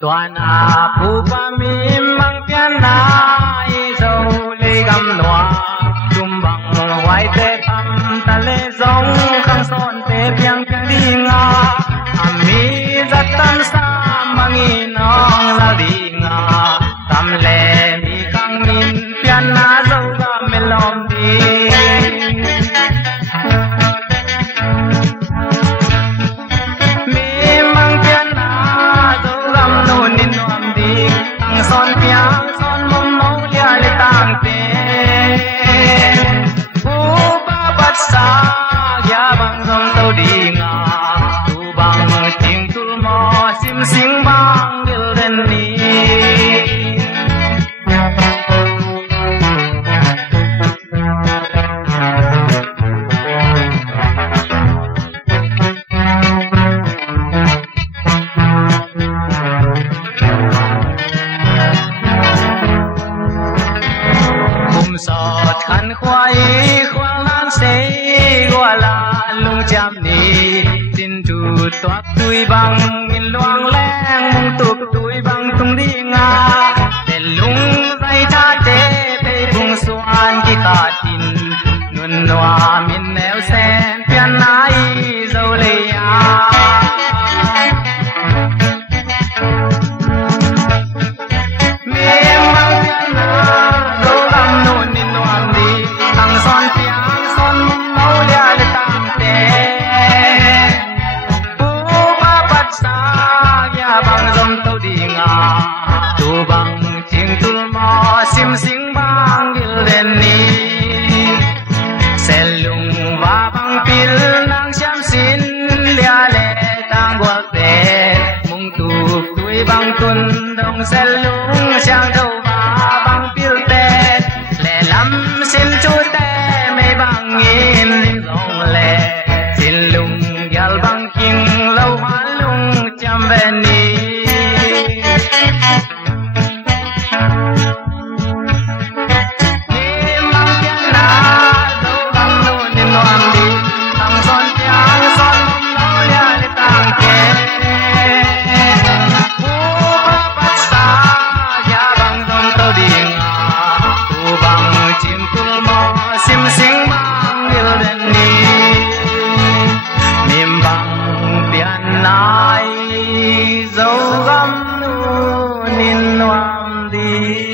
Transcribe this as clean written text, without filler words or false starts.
Toàn phụ ba mi mang pian na dâu lê găm noa chum bằng hoài tê thăm ta lê giống khang son tê piang piang đi nga ami giặt tâm sa mangi nong la đi nga tâm lê mi khang min pian na dâu ga melom đi son piang son mong mau lia le tang te bu ba bat sa ya bang dong tau di nga tu bang ting tul mo sim sing bang dil den ni sọt khăn khoai khoang lan xe qua là lung chạm ni tin tu toát tui băng nghìn loang leng mung tục tui băng tung đi nga để lung dây cha tê tê bung xoan ki ta tin nuôn noa min neo sen pian nai dâu lê a tu bang ting tul mo sim sing bang gil den ni selung va bang pil nang siam sin lia le tang guak de mung tu tui bang tun dong selung siang đâu va bang pil te le lam sin chu te me bang in ling dong le sin lung yal bang king lâu hoa lung cham ven ni dâu găm nu nín loam đi